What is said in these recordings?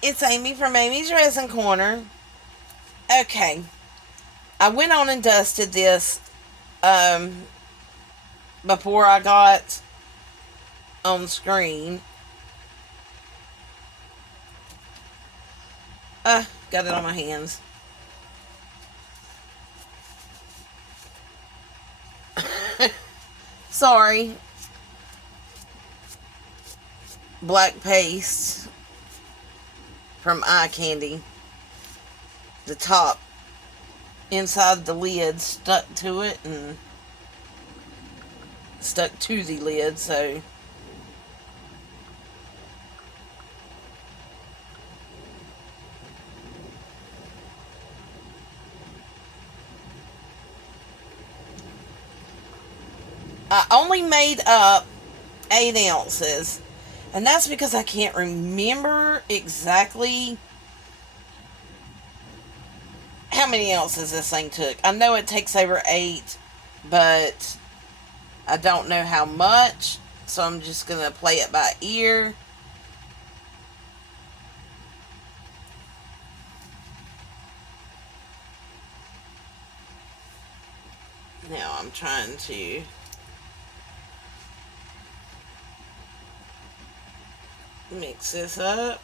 It's Amy from Amy's Resin Corner. Okay, I went on and dusted this um, before I got on screen. Got it on my hands. Sorry. Black paste from Eye Candy. The top inside the lid stuck to it and stuck to the lid, so I only made up 8 ounces. And that's because I can't remember exactly how many ounces this thing took. I know it takes over 8, but I don't know how much. So I'm just going to play it by ear. Now I'm trying to mix this up.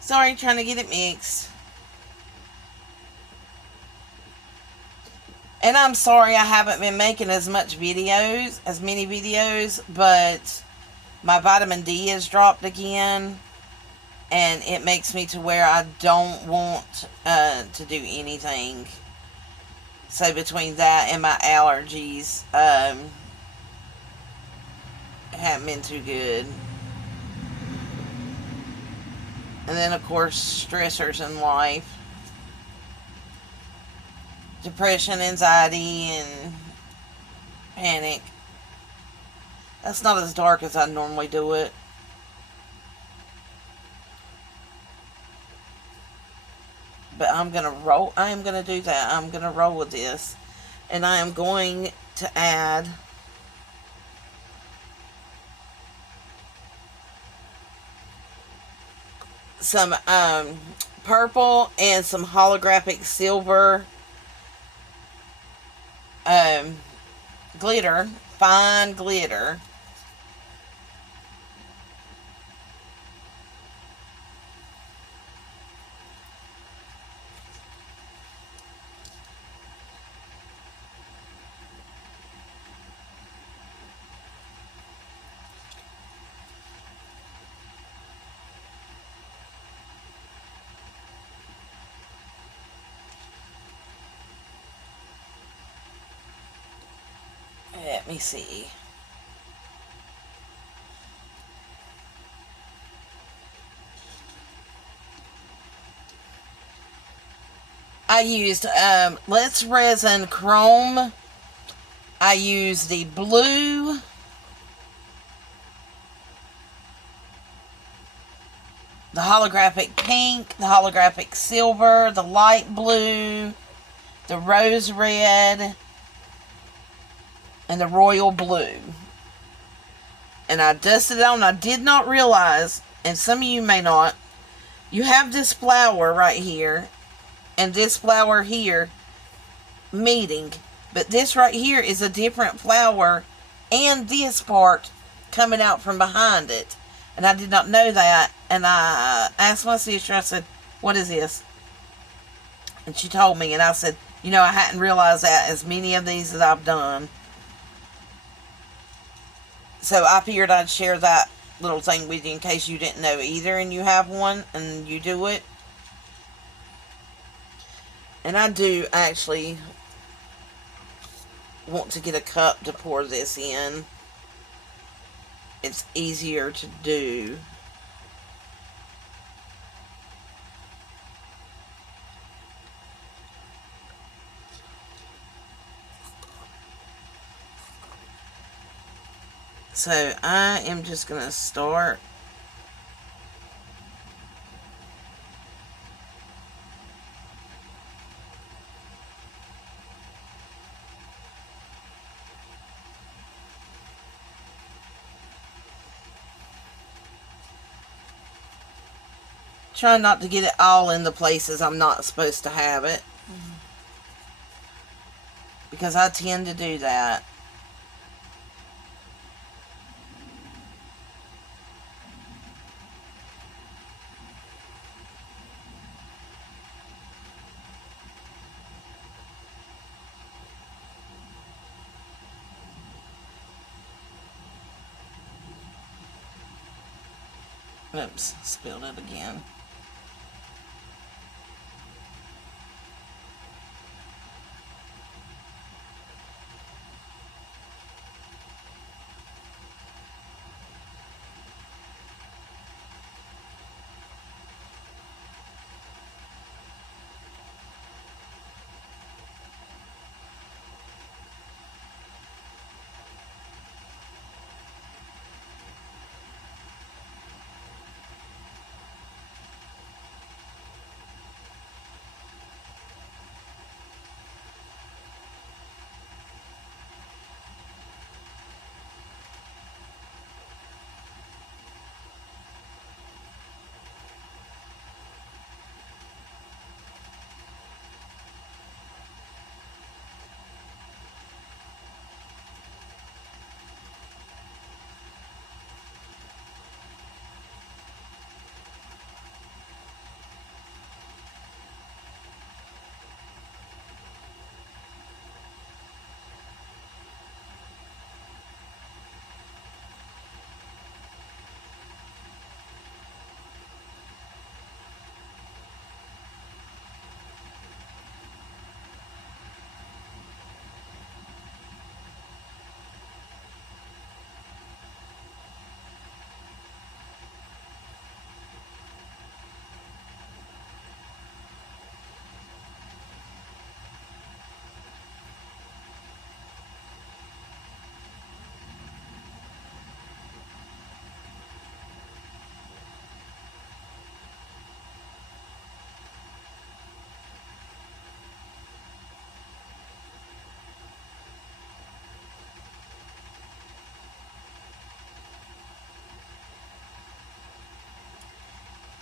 Sorry, trying to get it mixed. And I'm sorry I haven't been making as many videos, but my vitamin D has dropped again, and it makes me to where I don't want to do anything. So between that and my allergies, haven't been too good. And then of course stressors in life, depression, anxiety, and panic. That's not as dark as I normally do it. But I'm gonna roll. I am gonna do that. I'm gonna roll with this, and I am going to add some purple and some holographic silver um, glitter, fine glitter. Let me see. I used Let's Resin Chrome. I used the blue, the holographic pink, the holographic silver, the light blue, the rose red, and the royal blue. And I dusted it on. I did not realize, and some of you may not, you have this flower right here and this flower here meeting. But this right here is a different flower, and this part coming out from behind it. And I did not know that. And I asked my sister, I said, what is this? And she told me, and I said, I hadn't realized that as many of these as I've done. So I figured I'd share that little thing with you in case you didn't know either and you have one and you do it. And I do actually want to get a cup to pour this in. It's easier to do. So I am just going to start trying not to get it all in the places I'm not supposed to have it. Because I tend to do that. Oops, spilled it again.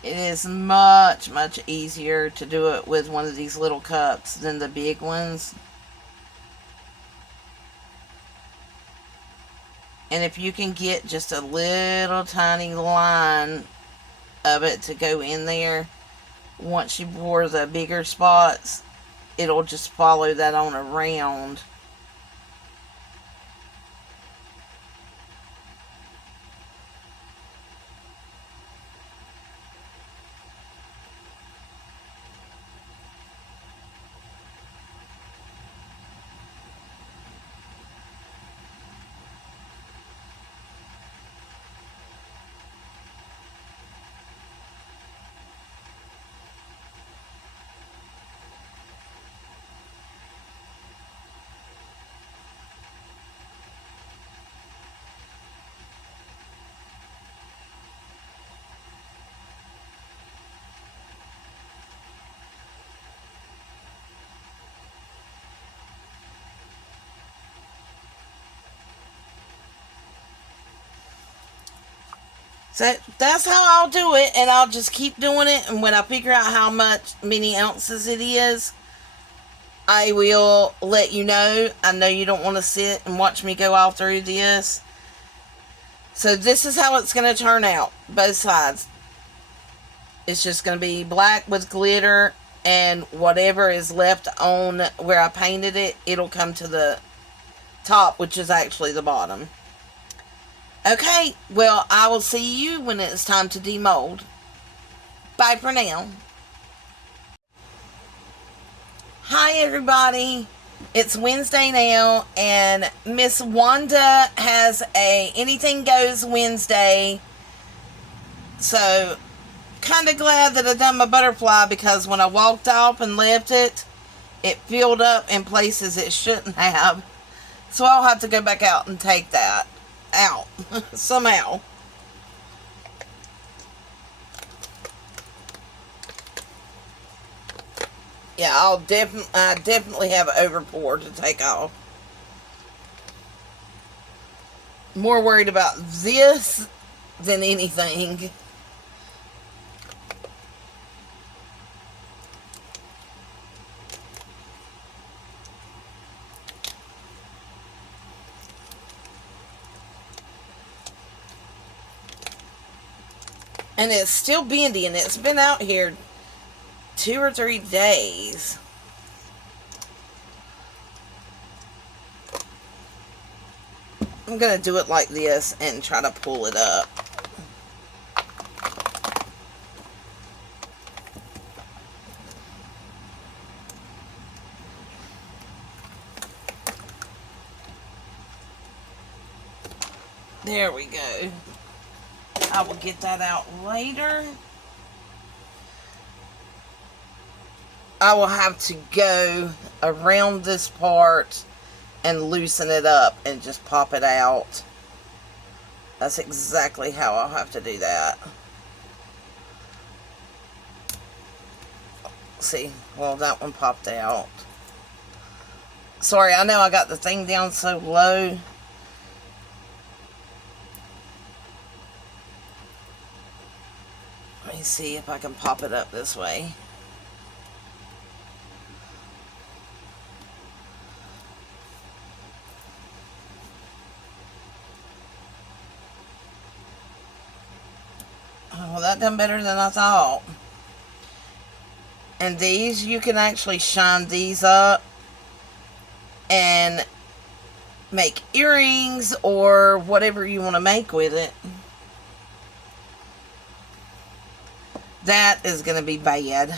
It is much, much easier to do it with one of these little cups than the big ones. And if you can get just a little tiny line of it to go in there, once you pour the bigger spots, it'll just follow that on around. So that's how I'll do it, and I'll just keep doing it. And when I figure out how many ounces it is, I will let you know. I know you don't want to sit and watch me go all through this. So this is how it's going to turn out, both sides. It's just going to be black with glitter, and whatever is left on where I painted it, it'll come to the top, which is actually the bottom. Okay, well, I will see you when it's time to demold. Bye for now. Hi, everybody. It's Wednesday now, and Miss Wanda has a Anything Goes Wednesday. So, kind of glad that I done my butterfly, because when I walked off and left it, it filled up in places it shouldn't have. So I'll have to go back out and take that. out somehow. Yeah, I definitely have overpour to take off. More worried about this than anything. And it's still bendy, and it's been out here 2 or 3 days. I'm going to do it like this and try to pull it up. There we go. I will get that out later. I will have to go around this part and loosen it up and just pop it out. That's exactly how I'll have to do that. See, well, that one popped out. Sorry, I know I got the thing down so low. Let me see if I can pop it up this way. Oh, well, that done better than I thought. And these, you can actually shine these up and make earrings or whatever you want to make with it. That is going to be bad.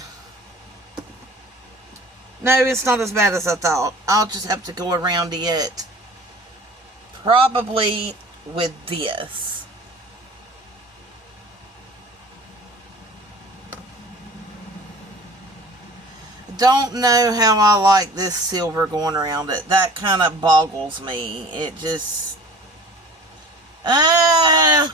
No, it's not as bad as I thought. I'll just have to go around it. Probably with this. Don't know how I like this silver going around it. That kind of boggles me. It just... I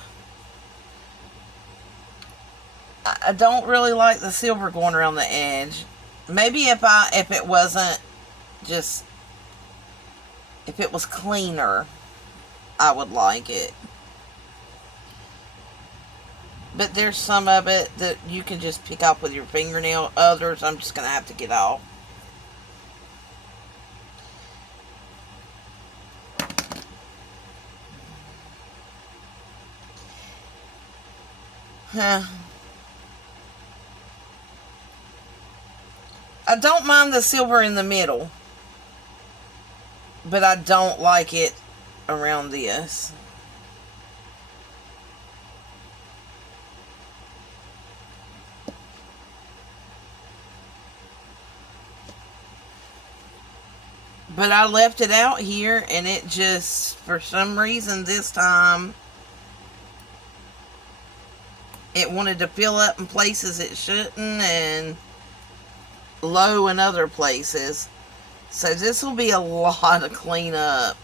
don't really like the silver going around the edge. Maybe if it wasn't just... if it was cleaner, I would like it. But there's some of it that you can just pick off with your fingernail. Others I'm just going to have to get off. I don't mind the silver in the middle, but I don't like it around this. But I left it out here, and it just, for some reason this time, it wanted to fill up in places it shouldn't, and low in other places. So this will be a lot of cleanup.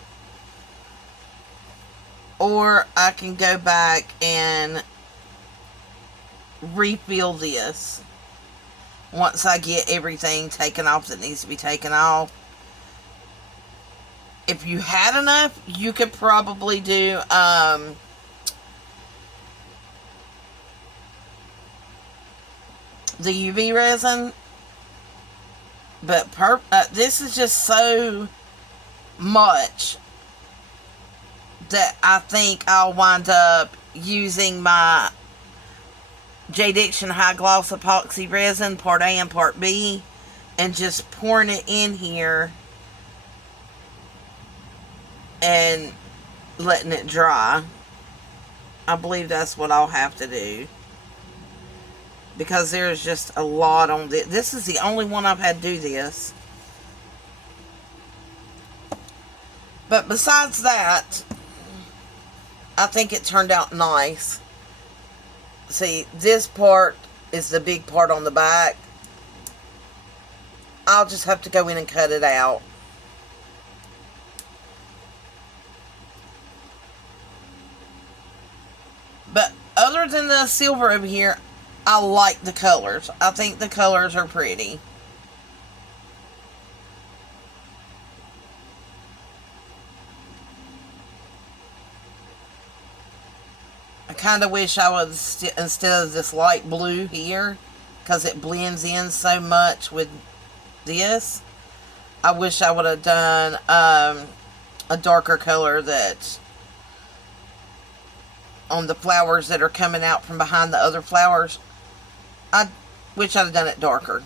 Or I can go back and refill this once I get everything taken off that needs to be taken off. If you had enough, you could probably do the UV resin. But this is just so much that I think I'll wind up using my J-Diction High Gloss Epoxy Resin, Part A and Part B, and just pouring it in here and letting it dry. I believe that's what I'll have to do, because there's just a lot on this. This is the only one I've had do this. But besides that, I think it turned out nice. See, this part is the big part on the back. I'll just have to go in and cut it out. other than the silver over here, I like the colors. I think the colors are pretty. I kind of wish I would, instead of this light blue here, because it blends in so much with this, I wish I would have done a darker color that on the flowers that are coming out from behind the other flowers. I wish I'd have done it darker.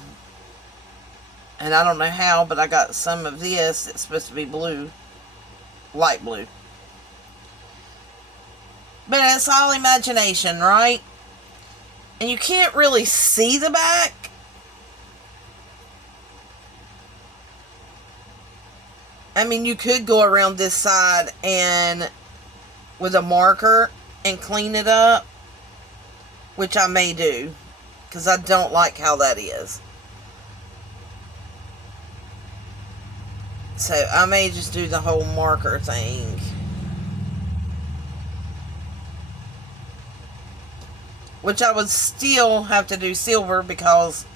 And I don't know how, but I got some of this that's supposed to be blue. Light blue. But it's all imagination, right? And you can't really see the back. I mean, you could go around this side and with a marker and clean it up, which I may do, because I don't like how that is. So I may just do the whole marker thing. Which I would still have to do silver because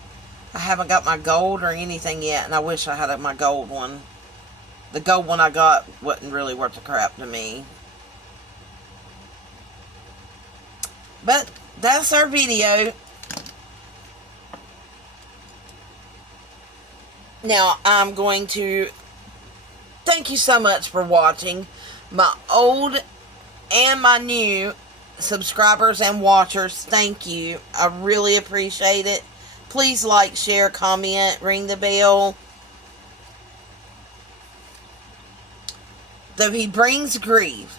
I haven't got my gold or anything yet, and I wish I had my gold one. The gold one I got wasn't really worth the crap to me. But that's our video. Now I'm going to thank you so much for watching. My old and my new subscribers and watchers, thank you. I really appreciate it. Please like, share, comment, ring the bell. Though he brings grief,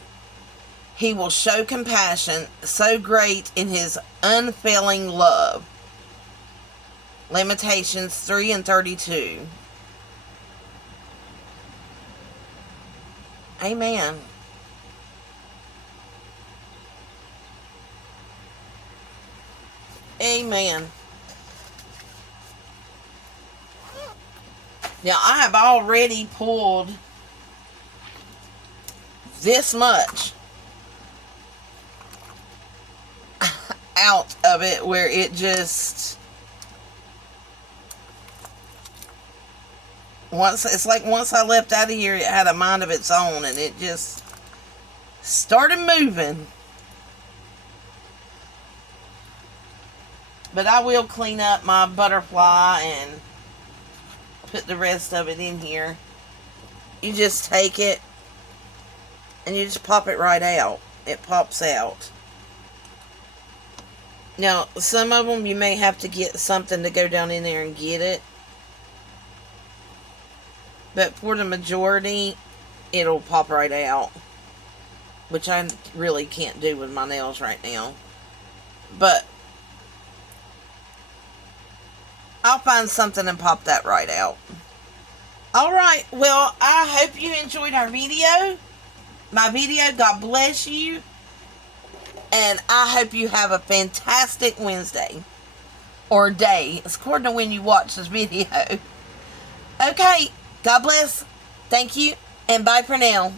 he will show compassion so great in his unfailing love. Lamentations 3:32. Amen. Amen. Now, I have already pulled this much out of it where it just, it's like once I left out of here, it had a mind of its own, and it just started moving. But I will clean up my butterfly and put the rest of it in here. You just take it and you just pop it right out. It pops out. Now, some of them you may have to get something to go down in there and get it. But for the majority, it'll pop right out. Which I really can't do with my nails right now. But I'll find something and pop that right out. Alright, well, I hope you enjoyed our video. My video, God bless you. And I hope you have a fantastic Wednesday. Or day. It's according to when you watch this video. Okay, God bless. Thank you. And bye for now.